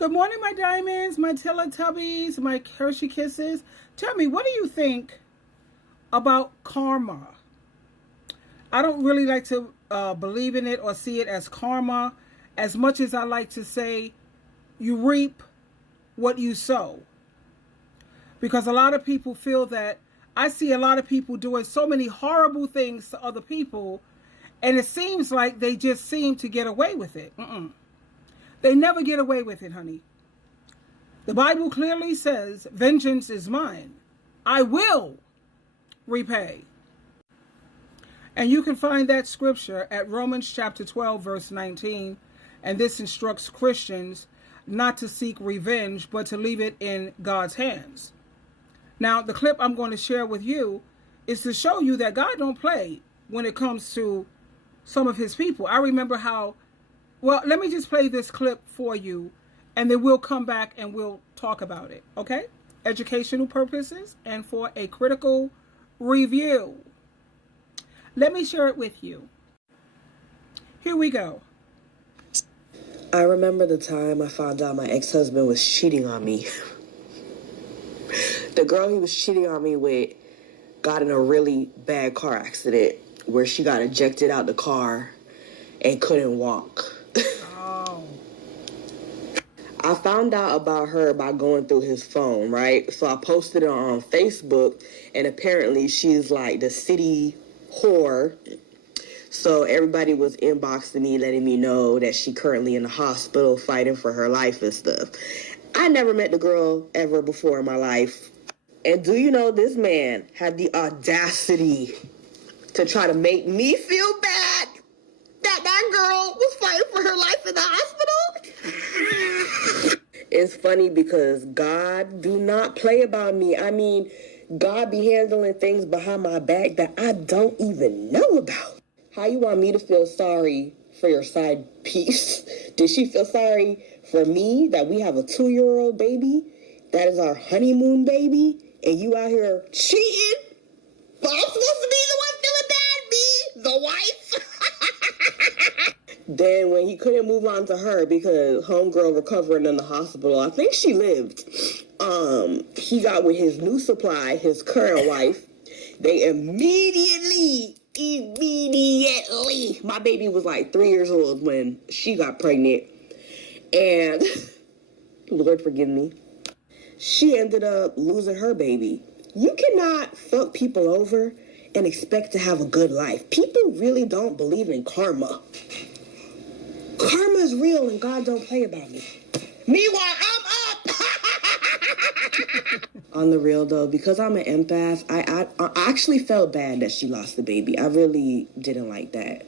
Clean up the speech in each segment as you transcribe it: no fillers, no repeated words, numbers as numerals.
Good morning, my diamonds, my Teletubbies, my Hershey Kisses. Tell me, what do you think about karma? I don't really like to believe in it or see it as karma, as much as I like to say you reap what you sow. Because a lot of people feel that I see a lot of people doing so many horrible things to other people, and it seems like they just seem to get away with it. They never get away with it, honey. The Bible clearly says, vengeance is mine. I will repay. And you can find that scripture at Romans chapter 12, verse 19. And this instructs Christians not to seek revenge, but to leave it in God's hands. Now, the clip I'm going to share with you is to show you that God don't play when it comes to some of his people. I remember how, well, let me just play this clip for you, and then we'll come back and we'll talk about it, okay? Educational purposes and for a critical review. Let me share it with you. Here we go. I remember the time I found out my ex-husband was cheating on me. The girl he was cheating on me with got in a really bad car accident where she got ejected out the car and couldn't walk. Oh. I found out about her by going through his phone, right? So I posted it on Facebook, and apparently she's like the city whore. So everybody was inboxing me, letting me know that she currently in the hospital fighting for her life and stuff. I never met the girl ever before in my life. And do you know this man had the audacity to try to make me feel bad that girl was fighting for her life in the hospital? It's funny because God do not play about me. I mean, God be handling things behind my back that I don't even know about. How you want me to feel sorry for your side piece? Did she feel sorry for me that we have a 2-year-old baby? That is our honeymoon baby? And you out here cheating? But I'm supposed to be the one feeling bad, me, the wife? Then when he couldn't move on to her because homegirl recovering in the hospital, I think she lived, he got with his new supply, his current wife. They immediately, my baby was like 3 years old when she got pregnant. And, Lord forgive me, she ended up losing her baby. You cannot fuck people over and expect to have a good life. People really don't believe in karma. Karma is real and God don't play about me. Meanwhile, I'm up. On the real though, because I'm an empath, I actually felt bad that she lost the baby. I really didn't like that.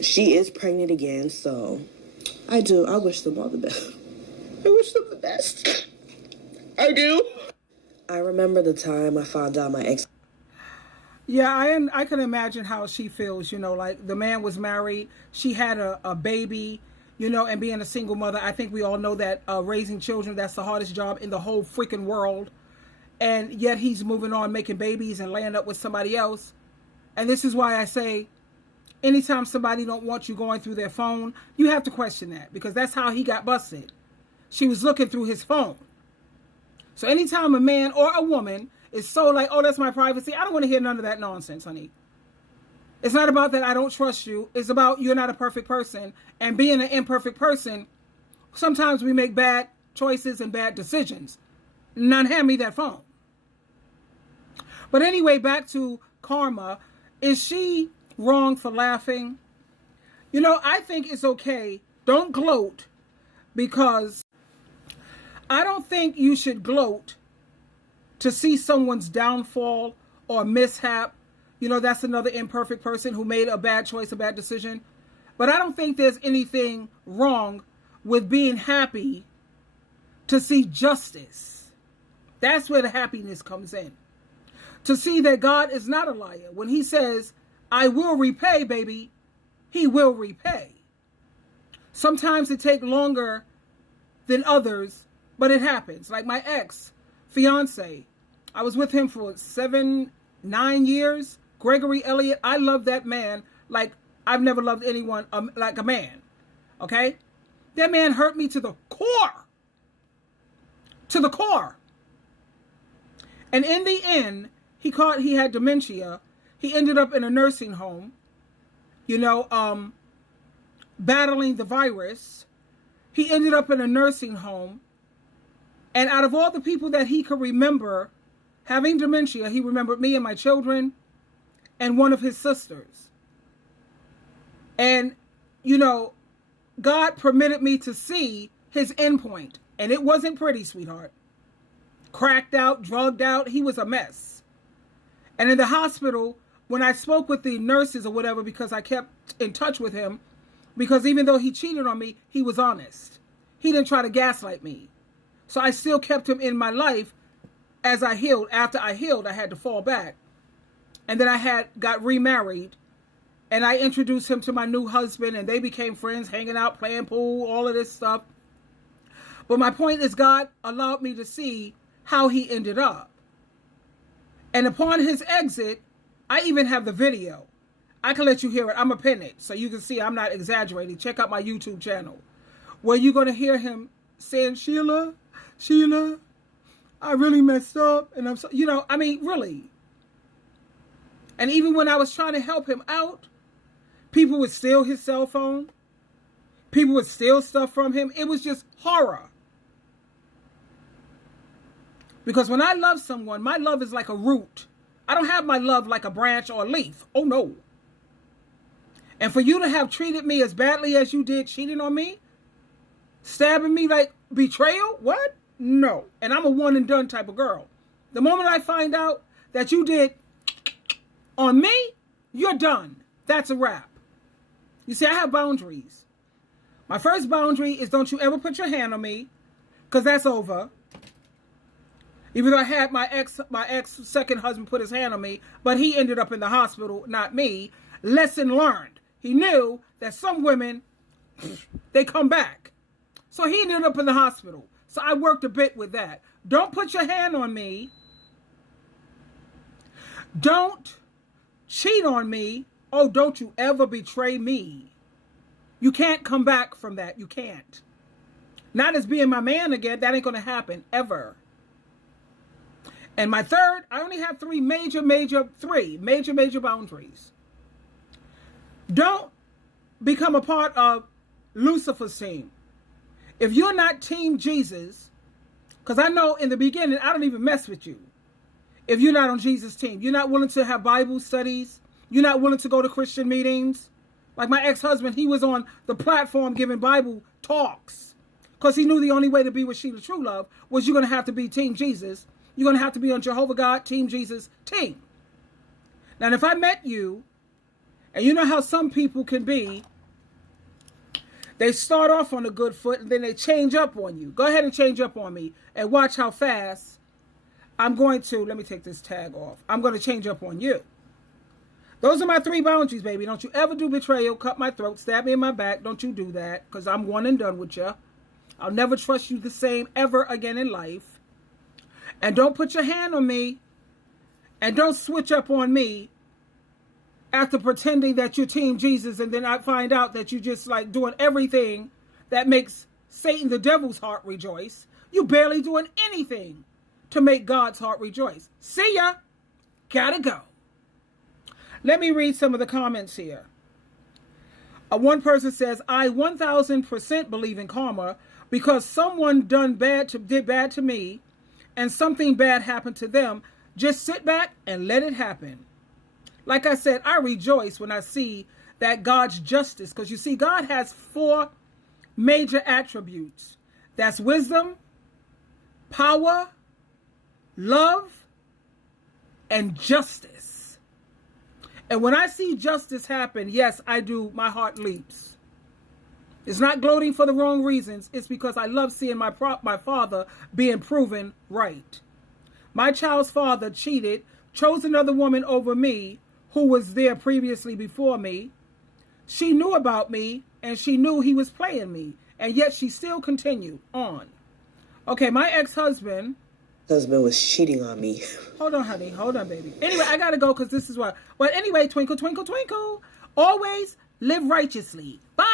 She is pregnant again, so I wish them all the best. I wish them the best. I do. I remember the time I found out my ex. Yeah, I can imagine how she feels, like the man was married, she had a baby, and being a single mother. I think we all know that raising children, that's the hardest job in the whole freaking world. And yet he's moving on, making babies and laying up with somebody else. And this is why I say, anytime somebody don't want you going through their phone, you have to question that, because that's how he got busted. She was looking through his phone. So anytime a man or a woman is so like, oh, that's my privacy, I don't want to hear none of that nonsense, honey. It's not about that I don't trust you. It's about you're not a perfect person. And being an imperfect person, sometimes we make bad choices and bad decisions. Now hand me that phone. But anyway, back to karma. Is she wrong for laughing? I think it's okay. Don't gloat, because I don't think you should gloat to see someone's downfall or mishap. That's another imperfect person who made a bad choice, a bad decision. But I don't think there's anything wrong with being happy to see justice. That's where the happiness comes in. To see that God is not a liar. When he says, I will repay, baby, he will repay. Sometimes it takes longer than others, but it happens. Like my ex-fiance, I was with him for 7-9 years. Gregory Elliott, I love that man like I've never loved anyone like a man. Okay? That man hurt me to the core. To the core. And in the end, he had dementia. He ended up in a nursing home, battling the virus. He ended up in a nursing home. And out of all the people that he could remember having dementia, he remembered me and my children and one of his sisters. And, God permitted me to see his endpoint. And it wasn't pretty, sweetheart. Cracked out, drugged out. He was a mess. And in the hospital, when I spoke with the nurses or whatever, because I kept in touch with him, because even though he cheated on me, he was honest. He didn't try to gaslight me. So I still kept him in my life as I healed. After I healed, I had to fall back. And then I got remarried. And I introduced him to my new husband, and they became friends, hanging out, playing pool, all of this stuff. But my point is, God allowed me to see how he ended up. And upon his exit, I even have the video. I can let you hear it. I'm going to pin it so you can see I'm not exaggerating. Check out my YouTube channel, where you're going to hear him saying, Sheila, I really messed up. And I'm so, really. And even when I was trying to help him out, people would steal his cell phone. People would steal stuff from him. It was just horror. Because when I love someone, my love is like a root. I don't have my love like a branch or a leaf. Oh, no. And for you to have treated me as badly as you did, cheating on me, stabbing me like betrayal, what? No. And I'm a one and done type of girl. The moment I find out that you did on me, you're done. That's a wrap. You see, I have boundaries. My first boundary is don't you ever put your hand on me, because that's over. Even though I had my ex second husband put his hand on me, but he ended up in the hospital, not me. Lesson learned. He knew that some women, they come back. So he ended up in the hospital. So I worked a bit with that. Don't put your hand on me. Don't cheat on me. Oh, don't you ever betray me. You can't come back from that. You can't. Not as being my man again. That ain't going to happen ever. And my third, I only have three major boundaries. Don't become a part of Lucifer's team. If you're not Team Jesus, because I know in the beginning, I don't even mess with you. If you're not on Jesus' team, you're not willing to have Bible studies. You're not willing to go to Christian meetings. Like my ex-husband, he was on the platform giving Bible talks because he knew the only way to be with SheilaTruelove was you're going to have to be Team Jesus. You're going to have to be on Jehovah God, Team Jesus, team. Now, if I met you, and you know how some people can be, they start off on a good foot and then they change up on you. Go ahead and change up on me and watch how fast I'm going to, let me take this tag off. I'm going to change up on you. Those are my three boundaries, baby. Don't you ever do betrayal, cut my throat, stab me in my back. Don't you do that, because I'm one and done with you. I'll never trust you the same ever again in life. And don't put your hand on me. And don't switch up on me after pretending that you're Team Jesus, and then I find out that you're just like doing everything that makes Satan, the devil's heart, rejoice. You barely doing anything to make God's heart rejoice. See ya. Gotta go. Let me read some of the comments here. One person says, I 1000% believe in karma because someone did bad to me and something bad happened to them. Just sit back and let it happen. Like I said, I rejoice when I see that God's justice, because you see, God has 4 major attributes. That's wisdom, power, love, and justice. And when I see justice happen, yes, I do. My heart leaps. It's not gloating for the wrong reasons. It's because I love seeing my father being proven right. My child's father cheated, chose another woman over me who was there previously before me. She knew about me and she knew he was playing me. And yet she still continued on. Okay, my ex-husband was cheating on me. Hold on, honey. Hold on, baby. Anyway, I gotta go because this is what. But anyway, twinkle, twinkle, twinkle. Always live righteously. Bye.